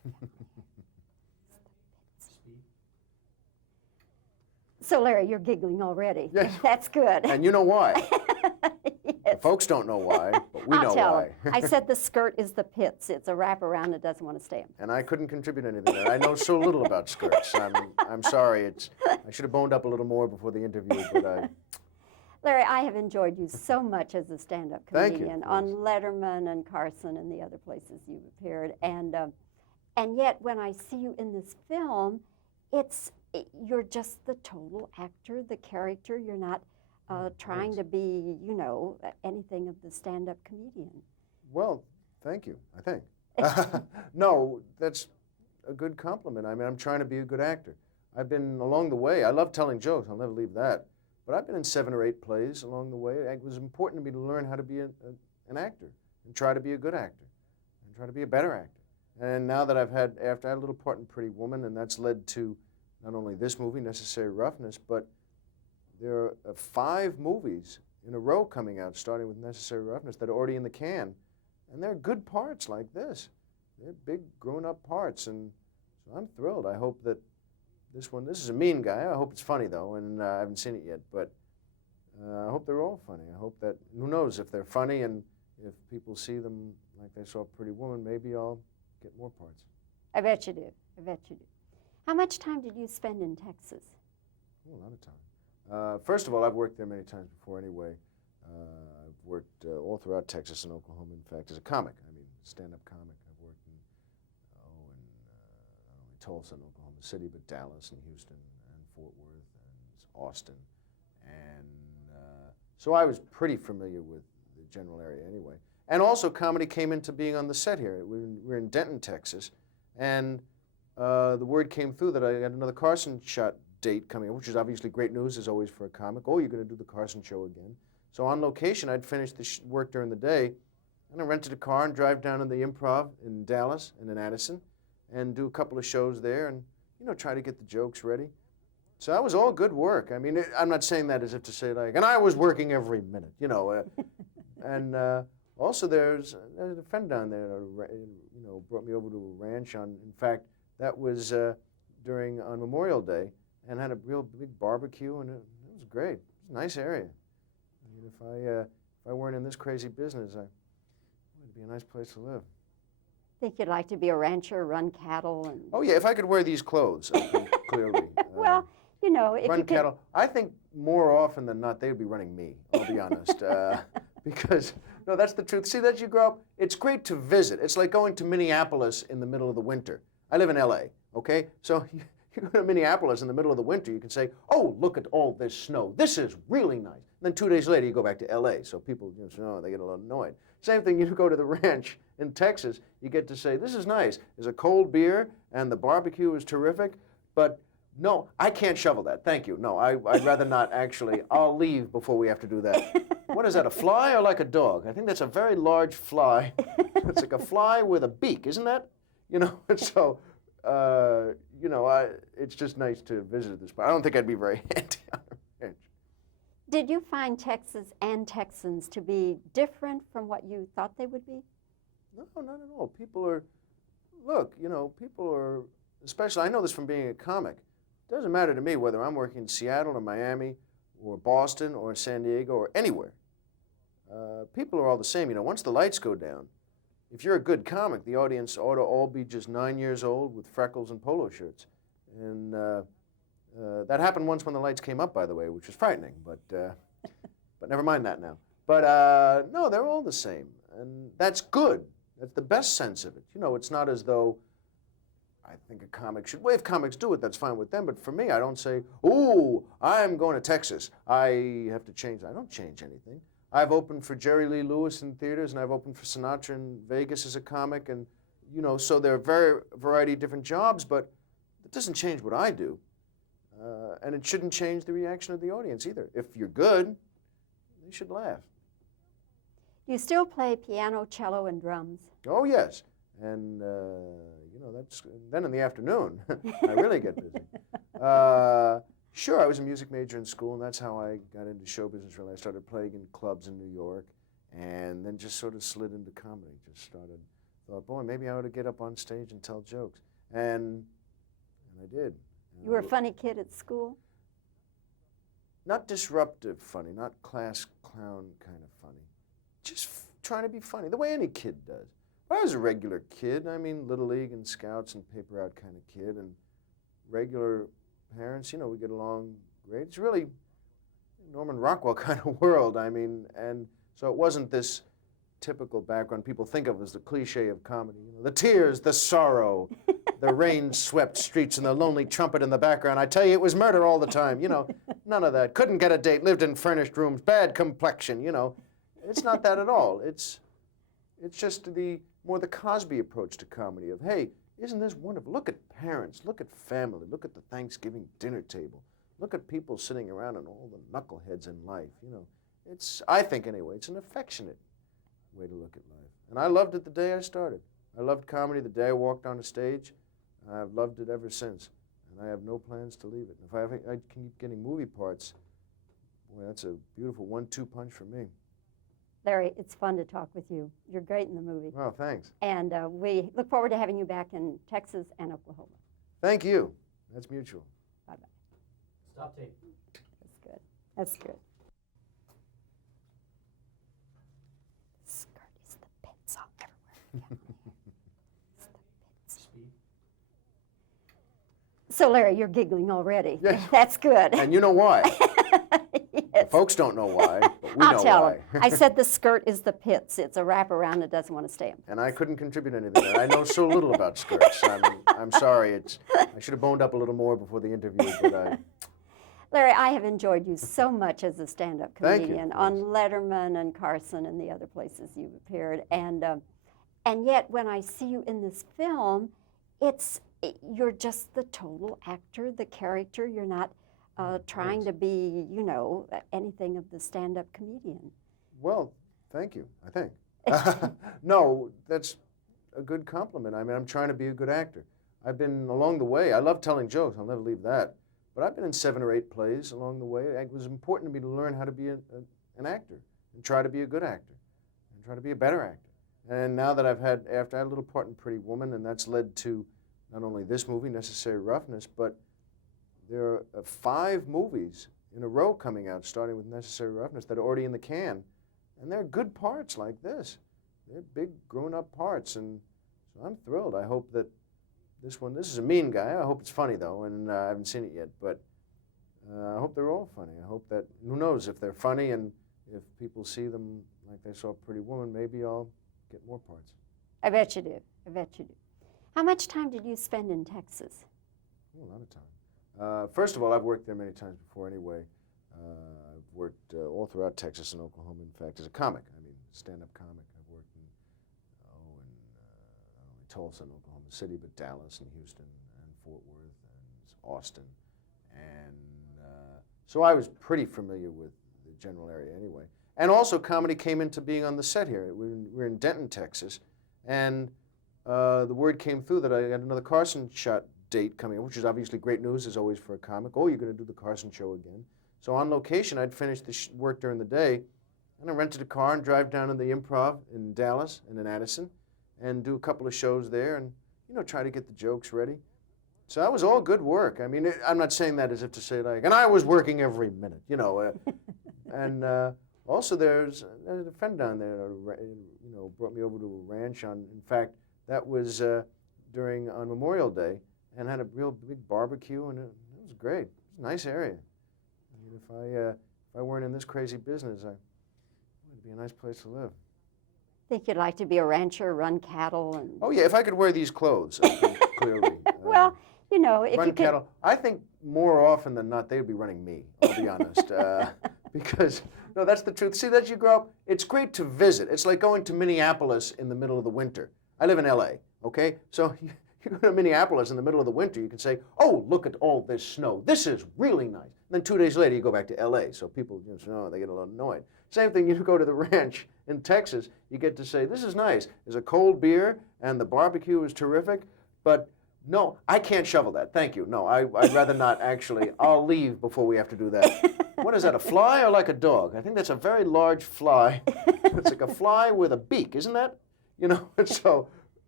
So, Larry, you're giggling already. Yes. That's good. And you know why. Yes. The folks don't know why, but we I'll know tell why. 'em. I said the skirt is the pits. It's a wraparound that doesn't want to stand. And I couldn't contribute anything there. I know so little about skirts. I'm sorry. I should have boned up a little more before the interview, but Larry, I have enjoyed you so much as a stand-up Thank you, comedian on please. Letterman and Carson and the other places you've appeared. And yet, when I see you in this film, you're just the total actor, the character. You're not trying to be, you know, anything of the stand-up comedian. well, thank you, I think. No, that's a good compliment. I mean, I'm trying to be a good actor. I've been along the way. I love telling jokes. I'll never leave that. But I've been in 7 or 8 plays along the way. It was important to me to learn how to be an actor and try to be a good actor and try to be a better actor. And now that after I had a little part in Pretty Woman, and that's led to not only this movie, Necessary Roughness, but there are 5 movies in a row coming out, starting with Necessary Roughness, that are already in the can. And they're good parts like this. They're big, grown-up parts, and so I'm thrilled. I hope that this is a mean guy. I hope it's funny, though, and I haven't seen it yet, but I hope they're all funny. I hope that, who knows, if they're funny and if people see them like they saw Pretty Woman, maybe I'll get more parts. I bet you do. I bet you do. How much time did you spend in Texas? Oh, a lot of time. First of all, I've worked there many times before anyway. I've worked all throughout Texas and Oklahoma, in fact, as a comic. I mean, stand-up comic. I've worked in not only Tulsa and Oklahoma City, but Dallas and Houston and Fort Worth and Austin. And so I was pretty familiar with the general area anyway. And also, comedy came into being on the set here. We're in Denton, Texas, and the word came through that I had another Carson shot date coming up, which is obviously great news, as always, for a comic. Oh, you're going to do the Carson show again. So on location, I'd finished the work during the day, and I rented a car and drive down to the Improv in Dallas and in Addison and do a couple of shows there and, you know, try to get the jokes ready. So that was all good work. I mean, I'm not saying that as if to say, like, and I was working every minute, you know. And also there's a friend down there, you know, brought me over to a ranch in fact, that was on Memorial Day, and had a real big barbecue, and it was great. It was a nice area. I mean, if I weren't in this crazy business, it'd be a nice place to live. Think you'd like to be a rancher, run cattle, and Oh yeah, if I could wear these clothes, I think, clearly. well, you know, if run you could, cattle. I think more often than not, they would be running me. I'll be honest, because no, that's the truth. See, that you grow up, it's great to visit. It's like going to Minneapolis in the middle of the winter. I live in L.A. Okay, so you go to Minneapolis in the middle of the winter, you can say, oh, look at all this snow. This is really nice. And then 2 days later, you go back to L.A., so people, you know, they get a little annoyed. Same thing, you go to the ranch in Texas, you get to say, this is nice. There's a cold beer, and the barbecue is terrific, but no, I can't shovel that. Thank you. No, I'd rather not, actually. I'll leave before we have to do that. What is that, a fly or like a dog? I think that's a very large fly. It's like a fly with a beak, isn't that? You know, so, you know, it's just nice to visit this, but I don't think I'd be very handy on a ranch. did you find Texas and Texans to be different from what you thought they would be? No, not at all. People are, look, you know, people are, especially, I know this from being a comic. It doesn't matter to me whether I'm working in Seattle or Miami or Boston or San Diego or anywhere. People are all the same. You know, once the lights go down, if you're a good comic, the audience ought to all be just 9 years old with freckles and polo shirts. And that happened once when the lights came up, by the way, which was frightening, but never mind that now. But no, they're all the same, and that's good. That's the best sense of it. You know, it's not as though I think a comic should, well, if comics do it, that's fine with them, but for me, I don't say, oh, I'm going to Texas. I have to change. I don't change anything. I've opened for Jerry Lee Lewis in theaters, and I've opened for Sinatra in Vegas as a comic, and, you know, so there are variety of different jobs, but it doesn't change what I do. And it shouldn't change the reaction of the audience either. If you're good, they should laugh. You still play piano, cello, and drums? Oh, yes. And, you know, that's, then in the afternoon, I really get busy. Sure, I was a music major in school, and that's how I got into show business, really. I started playing in clubs in New York, and then just sort of slid into comedy. Just started, thought, boy, maybe I ought to get up on stage and tell jokes. And I did. You were a funny kid at school? Not disruptive funny, not class clown kind of funny. Just trying to be funny, the way any kid does. But I was a regular kid. I mean, Little League and Scouts and paper route kind of kid, and regular parents, you know, we get along great. It's really Norman Rockwell kind of world, I mean, and so it wasn't this typical background people think of as the cliche of comedy. You know, the tears, the sorrow, the rain-swept streets, and the lonely trumpet in the background. I tell you, it was murder all the time, you know. None of that. Couldn't get a date, lived in furnished rooms, bad complexion, you know. It's not that at all. It's just more the Cosby approach to comedy of, hey, isn't this wonderful? Look at parents, look at family, look at the Thanksgiving dinner table. Look at people sitting around and all the knuckleheads in life, you know. It's, I think anyway, it's an affectionate way to look at life. And I loved it the day I started. I loved comedy the day I walked on a stage. I've loved it ever since. And I have no plans to leave it. If I keep getting movie parts, boy, that's a beautiful 1-2 punch for me. Larry, it's fun to talk with you. You're great in the movie. Well, thanks. And we look forward to having you back in Texas and Oklahoma. Thank you. That's mutual. Bye-bye. Stop tape. That's good. That's good. Skirt is the pits all everywhere. It's the pits. Speed. So, Larry, you're giggling already. Yes. That's good. And you know why. Yes. Folks don't know why, but we I'll know tell why. them. I said the skirt is the pits. It's a wraparound that doesn't want to stay in. And I couldn't contribute anything. I know so little about skirts. I'm sorry. I should have boned up a little more before the interview, but Larry, I have enjoyed you so much as a stand-up Thank you. comedian on Letterman and Carson and the other places you've appeared. And yet, when I see you in this film, you're just the total actor, the character. You're not trying to be, you know, anything of the stand-up comedian. well, thank you, I think. No, that's a good compliment. I mean, I'm trying to be a good actor. I've been along the way. I love telling jokes. I'll never leave that. But I've been in 7 or 8 plays along the way. It was important to me to learn how to be an actor and try to be a good actor and try to be a better actor. And now that I had a little part in Pretty Woman, and that's led to not only this movie, Necessary Roughness, but there are 5 movies in a row coming out, starting with Necessary Roughness, that are already in the can. And they're good parts like this. They're big, grown-up parts, and so I'm thrilled. I hope that this is a mean guy. I hope it's funny, though, and I haven't seen it yet, but I hope they're all funny. I hope that, who knows, if they're funny and if people see them like they saw Pretty Woman, maybe I'll get more parts. I bet you do. I bet you do. How much time did you spend in Texas? Oh, a lot of time. First of all, I've worked there many times before anyway. I've worked all throughout Texas and Oklahoma, in fact, as a comic. I mean, stand-up comic. I've worked in not only Tulsa and Oklahoma City, but Dallas and Houston and Fort Worth and Austin. And so I was pretty familiar with the general area anyway. And also, comedy came into being on the set here. We're in Denton, Texas, and the word came through that I had another Carson shot date coming up, which is obviously great news, as always, for a comic. Oh, you're going to do the Carson show again. So on location, I'd finished the work during the day, and I rented a car and drive down to the Improv in Dallas and in Addison and do a couple of shows there and, you know, try to get the jokes ready. So that was all good work. I mean, I'm not saying that as if to say, like, and I was working every minute, you know. And also there's a friend down there, you know, brought me over to a ranch in fact, that was on Memorial Day, and had a real big barbecue, and it was great. It was a nice area. I mean, if I weren't in this crazy business, it'd be a nice place to live. Think you'd like to be a rancher, run cattle, and Oh yeah, if I could wear these clothes, I think, clearly. well, you know, if run you could. cattle. I think more often than not, they would be running me. I'll be honest, because no, that's the truth. See, that you grow up, it's great to visit. It's like going to Minneapolis in the middle of the winter. I live in L.A. Okay, so you go to Minneapolis in the middle of the winter, you can say, "Oh, look at all this snow. This is really nice." And then 2 days later, you go back to L.A. So people, you know, they get a little annoyed. Same thing. You go to the ranch in Texas, you get to say, "This is nice. There's a cold beer, and the barbecue is terrific." But no, I can't shovel that. Thank you. No, I'd rather not. Actually, I'll leave before we have to do that. What is that? A fly or like a dog? I think that's a very large fly. It's like a fly with a beak, isn't that? You know. So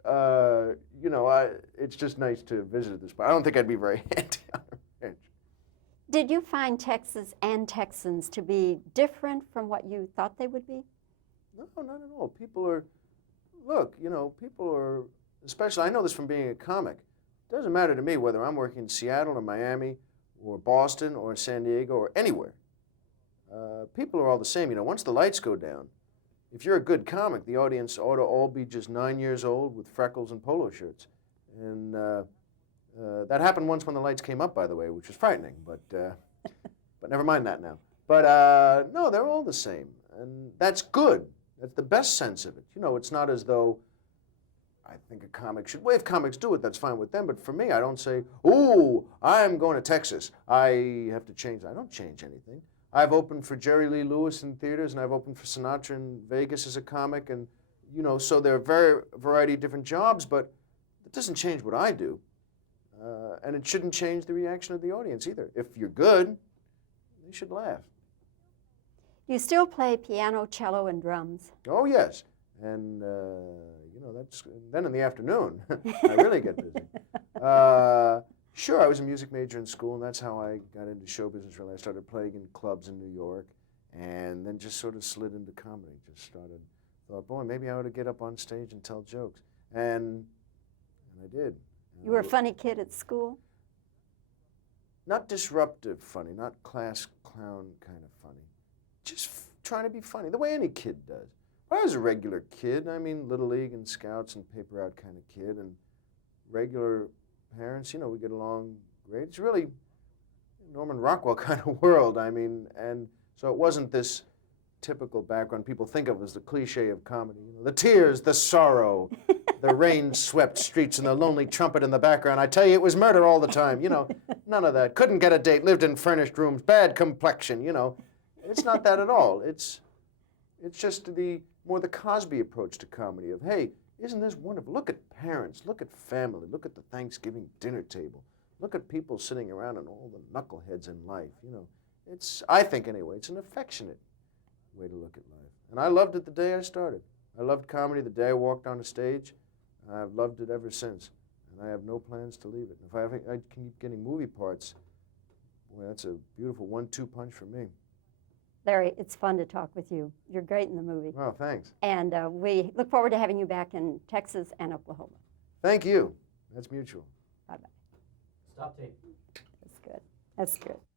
you know, it's just nice to visit this. But I don't think I'd be very handy on a ranch. Did you find Texas and Texans to be different from what you thought they would be? No, not at all. People are, look, you know, people are, especially, I know this from being a comic. It doesn't matter to me whether I'm working in Seattle or Miami or Boston or San Diego or anywhere. People are all the same. You know, once the lights go down, if you're a good comic, the audience ought to all be just 9 years old with freckles and polo shirts. And that happened once when the lights came up, by the way, which was frightening, but never mind that now. But no, they're all the same, and that's good. That's the best sense of it. You know, it's not as though I think a comic should, well, if comics do it, that's fine with them, but for me, I don't say, ooh, I'm going to Texas. I have to change. I don't change anything. I've opened for Jerry Lee Lewis in theaters, and I've opened for Sinatra in Vegas as a comic, and, you know, so there are variety of different jobs, but it doesn't change what I do. And it shouldn't change the reaction of the audience either. If you're good, they should laugh. You still play piano, cello, and drums. Oh, yes. And, you know, that's, then in the afternoon, I really get busy. Sure, I was a music major in school, and that's how I got into show business, really. I started playing in clubs in New York, and then just sort of slid into comedy. Thought, boy, maybe I ought to get up on stage and tell jokes. And I did. You were a funny kid at school? Not disruptive funny, not class clown kind of funny. Just trying to be funny, the way any kid does. But I was a regular kid. I mean, Little League and Scouts and paper route kind of kid, and regular parents, you know, we get along great. It's really Norman Rockwell kind of world, I mean, and so it wasn't this typical background people think of as the cliche of comedy. You know, the tears, the sorrow, the rain-swept streets and the lonely trumpet in the background. I tell you, it was murder all the time, you know, none of that. Couldn't get a date, lived in furnished rooms, bad complexion, you know. It's not that at all. It's just more the Cosby approach to comedy of, hey, isn't this wonderful? Look at parents, look at family, look at the Thanksgiving dinner table. Look at people sitting around and all the knuckleheads in life, you know. It's, I think anyway, it's an affectionate way to look at life. And I loved it the day I started. I loved comedy the day I walked on a stage. I've loved it ever since. And I have no plans to leave it. If I keep getting movie parts, boy, that's a beautiful 1-2 punch for me. Larry, it's fun to talk with you. You're great in the movie. Well, thanks. And we look forward to having you back in Texas and Oklahoma. Thank you. That's mutual. Bye-bye. Stop tape. That's good. That's good.